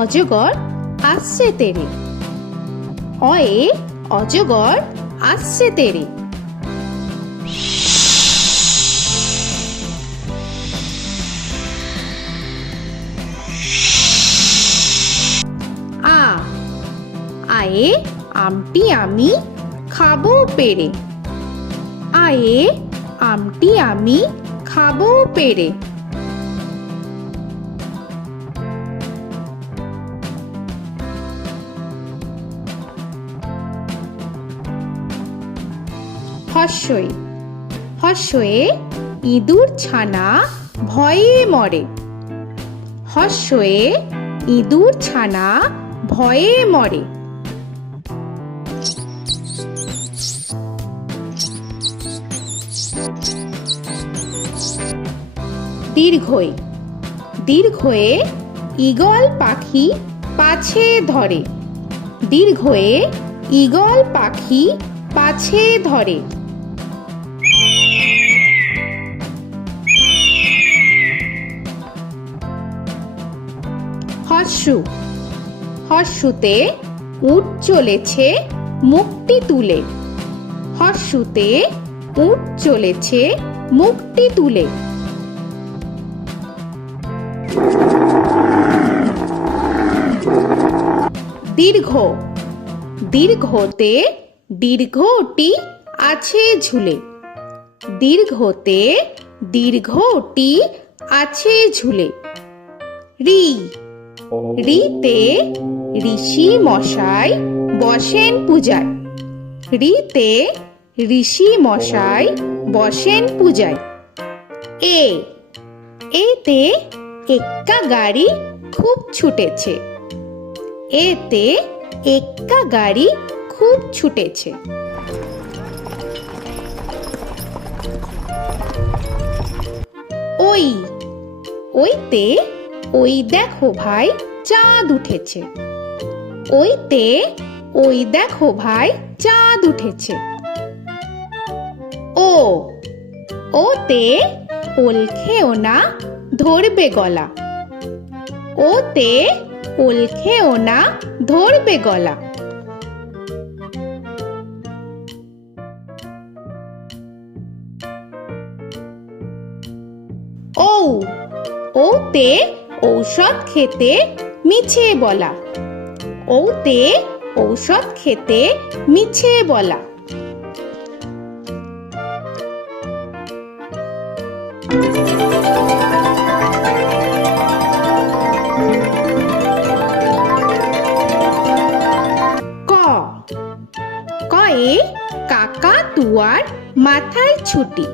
অজগর আসছে তেরে। অয়ে অজগর আসছে তেরে। আ আয়ে আমটি আমি খাবো পেরে। আয়ে আমটি আমি খাবো পেরে। হর্ষই হর্ষয়ে ইঁদুর ছানা ভয়ে মরে। হর্ষয়ে ইঁদুর ছানা ভয়ে মরে। দীর্ঘই দীর্ঘয়ে ঈগল পাখি পাছে ধরে। দীর্ঘয়ে ঈগল পাখি পাছে ধরে। হর্ষু হর্ষুতে উট চলেছে মুখটি তুলে। হর্ষুতে উট চলেছে মুখটি তুলে। দীর্ঘ দীর্ঘতে দীর্ঘটি আছে ঝুলে। দীর্ঘতে দীর্ঘটি আছে ঝুলে। রি রিতে ঋষি মশাই বসেন পূজায়। রিতে ঋষি মশাই বসেন পূজায়। এ এতে এক্কা গাড়ি খুব ছুটেছে। এতে এক্কা গাড়ি খুব ছুটেছে। ওই ওইতে ওই দেখো ভাই চাঁদ উঠেছে। ওইতে ওই দেখো ভাই চাঁদ উঠেছে। ও ওতে ওল খেও না ধরবে গলা। ওতে ওল খেও না ধরবে গলা। ঔ ওতে ঔষধ খেতে মিছে বলা। ওতে ঔষধ খেতে মিছে বলা। ক কয়ে কাকা তুয়ার মাথায় ছুটি।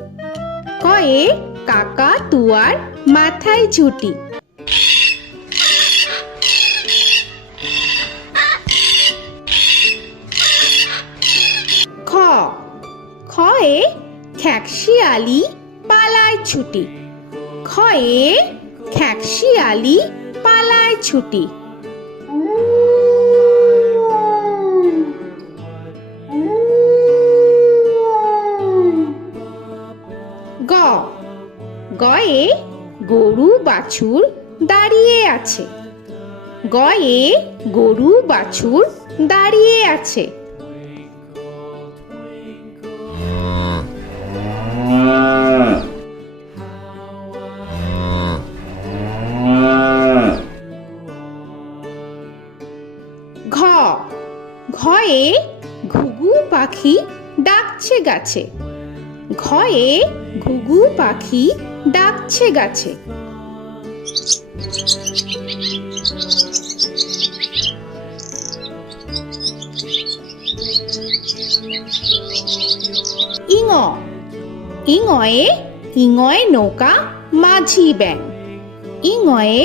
কয়ে কাকা তুয়ার মাথায় ছুটি। খ খয়ে খ্যাকশিয়ালি পালায় ছুটি। খয়ে খ্যাকশিয়ালি পালায় ছুটি। গ গয়ে গরু বাছুর দাঁড়িয়ে আছে। গয়ে গরু বাছুর দাঁড়িয়ে আছে। ঘ ঘয়ে ঘুঘু পাখি ডাকছে গাছে। ঘয়ে ঘুঘু পাখি ডাকছে গাছে। ইঙ ইঙয়ে ইঙয় নৌকা মাঝি ব্যাং। ইঙয়ে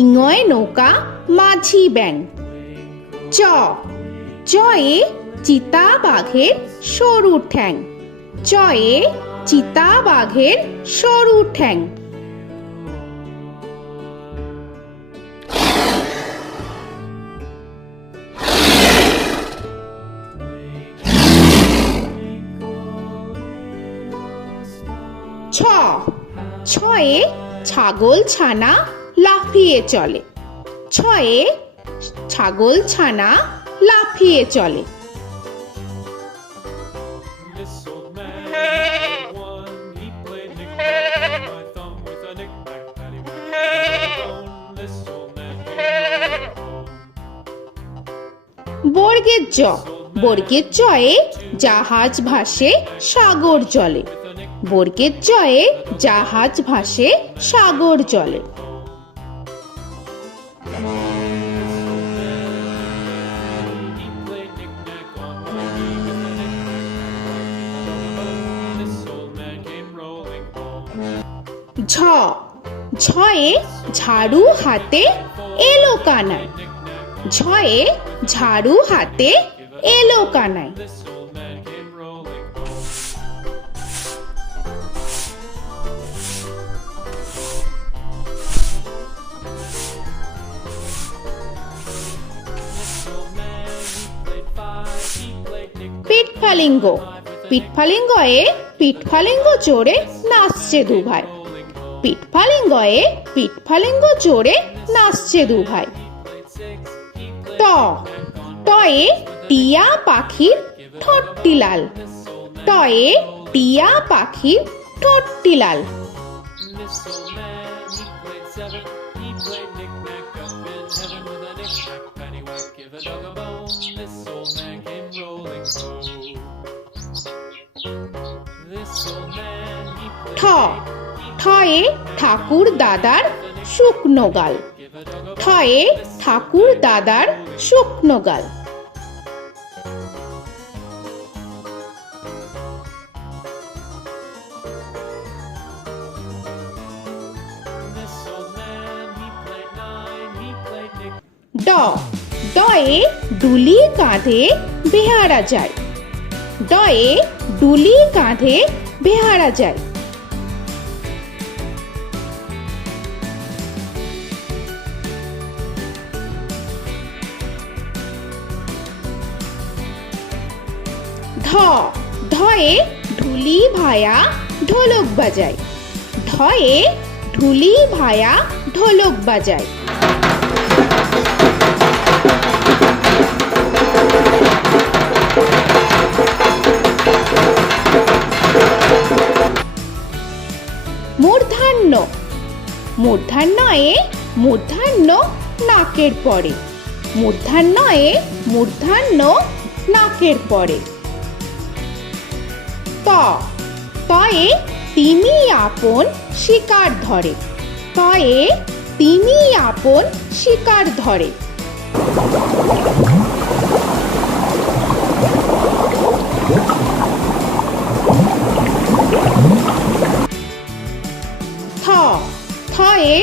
ইঙয় নৌকা মাঝি ব্যাং। চ চয়ে চিতা বাঘের সরু ঠ্যাং। চয়ে চিতা বাঘের সরু ঠ্যাং। ছ ছয়ে ছাগল ছানা লাফিয়ে চলে। ছয়ে ছাগল ছানা লাফিয়ে চলে। This old man had one. He played knick-knack on my thumb with a knick-knack, paddywhack, bone. This old man came rolling home. বর্গের জ, বর্গের জয়ে জাহাজ ভাসে সাগর জলে। বর্গের জয়ে জাহাজ ভাসে সাগর জলে। He played knick-knack on my knee with a knick-knack, bone. This old man came rolling home. ঝ, ঝয়ে ঝাড়ু হাতে এলো কানাই। ঝয়ে ঝাড়ু হাতে এলো Kanai. This old man came rolling home. This old man, he played five. He played knick-knack. পিঠফালিঙ্গ, পিঠফালিঙ্গয়ে পিঠফালিঙ্গ চড়ে নাচছে দু ভাই। পিঠফালিঙ্গয়ে পিঠফালিঙ্গ চড়ে নাচছে দু ভাই। ট, টয়ে টিয়া পাখির ঠোঁটটি লাল। টয়ে টিয়া পাখির ঠোঁটটি লাল। This old man, he played seven. He played knick-knack up in heaven with a knick-knack, paddywhack, give a dog a bone. This old man came rolling home. This old man, he ঠ, played ঠয়ে ঠাকুর দাদার শুকনো গাল। give a dog a ঠয়ে ঠাকুর দাদার শুকনো গাল। This old man, he played nine. He played knick. ড, ডয়ে ডুলি কাঁধে বেহারা যায়। ডয়ে ডুলি কাঁধে বেহারা যায়। ধ, ধয়ে ঢুলি ভায়া ঢোলক বাজায়। ধয়ে ঢুলি ভায়া ঢোলক বাজায়। মূর্ধন্য, মূর্ধন্যয়ে মূর্ধন্য নাকের পরে। মূর্ধন্যয়ে মূর্ধন্য নাকের পরে। ত, তয়ে তিমি আপন শিকার ধরে। তয়ে তিমি আপন শিকার ধরে। থ, থয়ে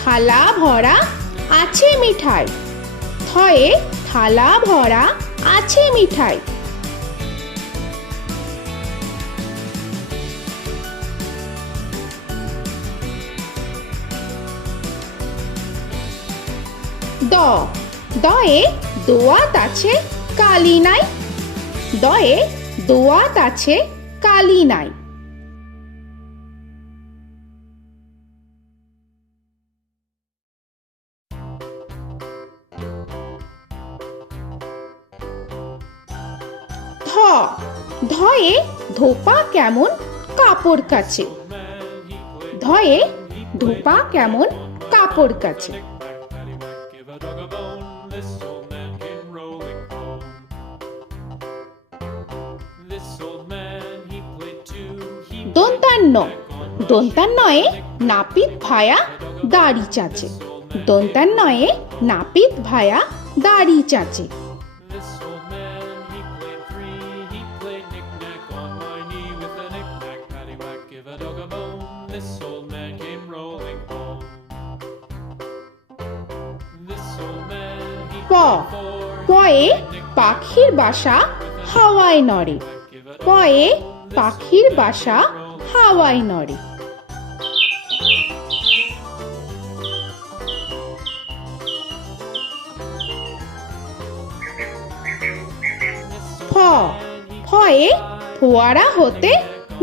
থালা ভরা আছে মিঠাই। থয়ে থালা ভরা আছে মিঠাই। দ, দয়ে দোয়াত আছে কালি নাই। দয়ে দোয়াত আছে কালি নাই। ধ, ধয়ে ধোপা কেমন কাপড় কাছে। ধয়ে ধোপা কেমন কাপড় কাছে। Paddywhack, give a dog a bone. This old man came rolling home. This old man, he played two. He দন্তান্ন, দন্তান্নয়ে নাপিত ভায়া দাড়ি চাচে। দন্তান্নয়ে নাপিত ভায়া দাড়ি চাচে। This old man, he played three. He played knick-knack on my knee with a knick-knack, paddywhack, give a dog a bone. This old man came rolling home. This old man, he প, played four. পয়ে পাখির বাসা হাওয়ায় নড়ে। পয়ে পাখির বাসা হাওয়ায় নড়ে। ফ, ফয়ে ফোয়ারা হতে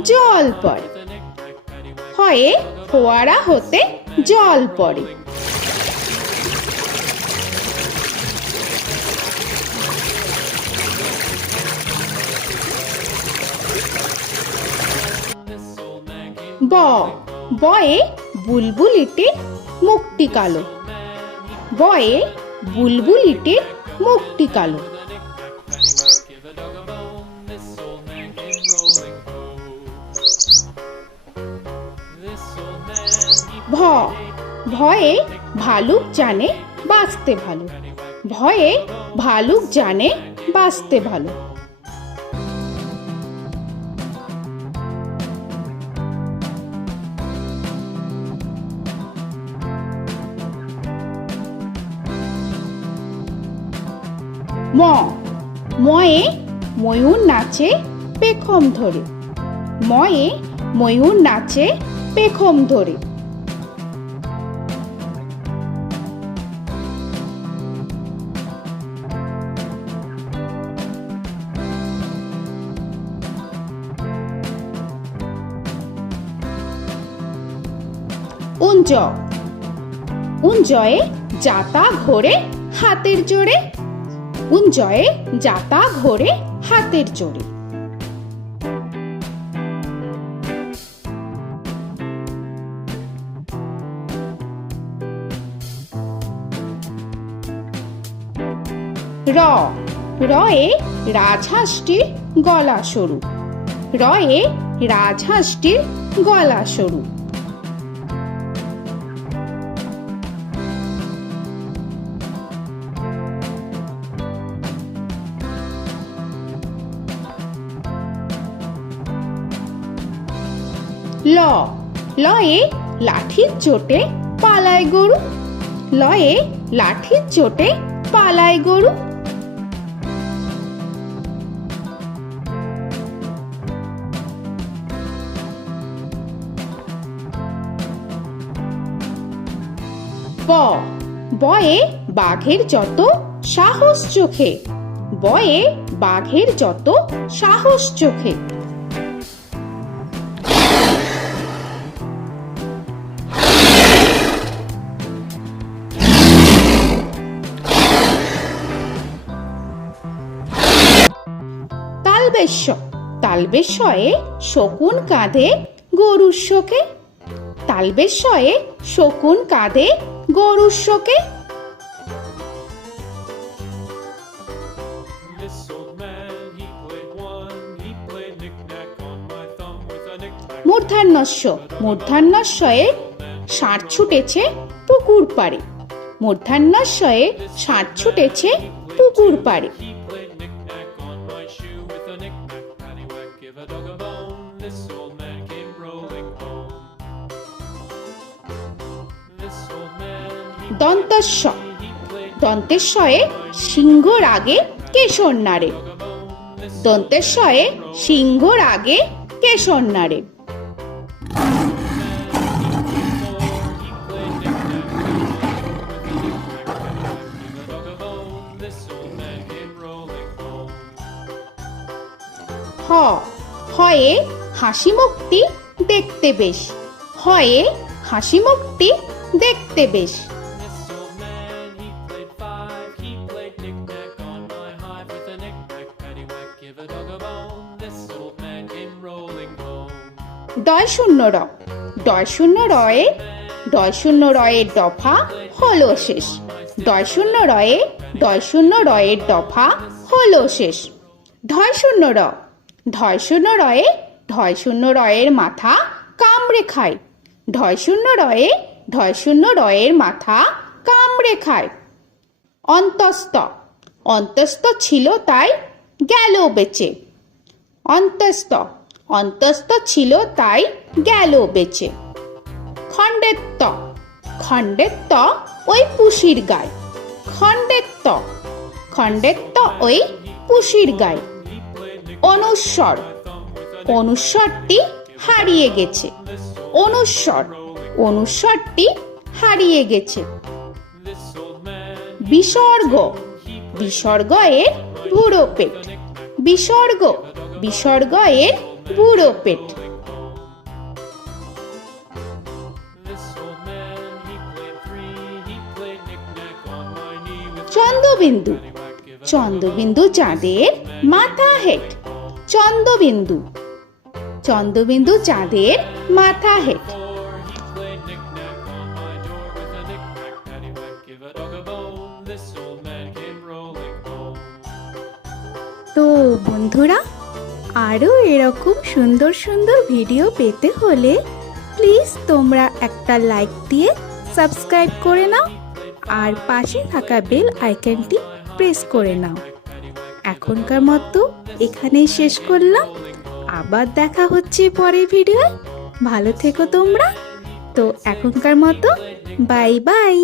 জল পড়ে। ফয়ে ফোয়ারা হতে জল পড়ে। ব বয়ে বুলবুলিটির মুখটি কালো। বয়ে বুলবুলিটির মুখটি কালো। Give a dog a bone, this old man came rolling home. This old man, he ভ ভয়ে ভালুক জানে বাঁচতে ভালো। ভয়ে ভালুক জানে বাঁচতে ভালো। ম ময়ে ময়ূর নাচে পেখম ধরে। ময়ে ময়ূর নাচে পেখম ধরে। উঞ্জ উঞ্জয়ে যাতা ঘোরে হাতের জোরে। উঞ্জয়ে যাতা ঘোরে হাতের জোরে। র রয়ে রাজহাঁসটির গলা সরু। রয়ে রাজহাঁসটির গলা সরু। ল লয়ে লাঠির চোটে পালায় গরু। লয়ে লাঠির চোটে পালায় গরু। ব বয়ে বাঘের যত সাহস চোখে। বয়ে বাঘের যত সাহস চোখে। তালবেশ্য তালবেশ্যয়ে শকুন কাঁধে গরুর শোকে। তালবেশ্যয়ে শকুন কাঁধে গরুর শোকে। This old man, he played one, he played knick-knack on my thumb with a knick-knack. মূর্ধন্যস্য মূর্ধন্যস্যয়ে ষাঁড় ছুটেছে পুকুর পাড়ে। মূর্ধন্যস্যয়ে ষাঁড় ছুটেছে পুকুর পাড়ে। He played knick-knack on my shoe with a knick-knack, paddywhack, give a dog a bone. This old man came rolling home. This old man, দন্তস্য he played দন্তেশ্বয়ে সিংহর আগে কেশর নাড়ে। dog a bone. This দন্তেশ্বয়ে সিংহর আগে কেশর নাড়ে। he played knick-knack on my shoe with a knick-knack, paddywhack, give a dog a bone. This old man came rolling home. হ হয়ে হাসি মুখটি দেখতে বেশ। হয়ে হাসি মুখটি দেখতে বেশ। This old man, he played five, he played knick-knack on my hive with a knick-knack, paddywhack, give a dog a bone. This old man came rolling home. ডয় শূন্য র ডয় শূন্য রয়ে ডয় শূন্য রয়ের দফা হলো শেষ। ডয় শূন্য রয়ে ডয় শূন্য রয়ের দফা হলো শেষ। ঢয় শূন্য র ঢয় শূন্য রয়ে ঢয় শূন্য রয়ের মাথা কামড়ে খায়। ঢয় শূন্য রয়ে ঢয় শূন্য রয়ের মাথা কামড়ে খায়। অন্তস্থ অন্তস্থ ছিল তাই গেল বেঁচে। অন্তস্থ অন্তস্থ ছিল তাই গেল বেঁচে। খণ্ডেত্ব খণ্ডেত্ব ওই পুষির গায়। খণ্ডেত্ব খণ্ডেত্ব ওই পুষির গায়। অনুস্বর অনুস্বরটি হারিয়ে গেছে। অনুস্বর অনুস্বরটি হারিয়ে গেছে। This old man, বিসর্গ বিসর্গ এর বুড়ো পেট। বিসর্গ বিসর্গ এর বুড়ো পেট। this old man, he played three, he played knick-knack on my knee with Chandrabindu paddywhack, give a Chandrabindu চাঁদের মাথা হেট। চন্দ্রবিন্দু চন্দ্রবিন্দু চাঁদের মাথা head. Before he played knick-knack on my door with a knick-knack, paddywhack, give a dog a bone. This old man came rolling home. তো বন্ধুরা, আরও এরকম সুন্দর সুন্দর ভিডিও পেতে হলে প্লিজ তোমরা একটা লাইক দিয়ে সাবস্ক্রাইব করে নাও আর পাশে থাকা বেল আইকনটি প্রেস করে নাও। এখনকার মতো এখানেই শেষ করলাম, আবার দেখা হচ্ছে পরের ভিডিও। ভালো থেকো তোমরা। তো এখনকার মতো বাই বাই।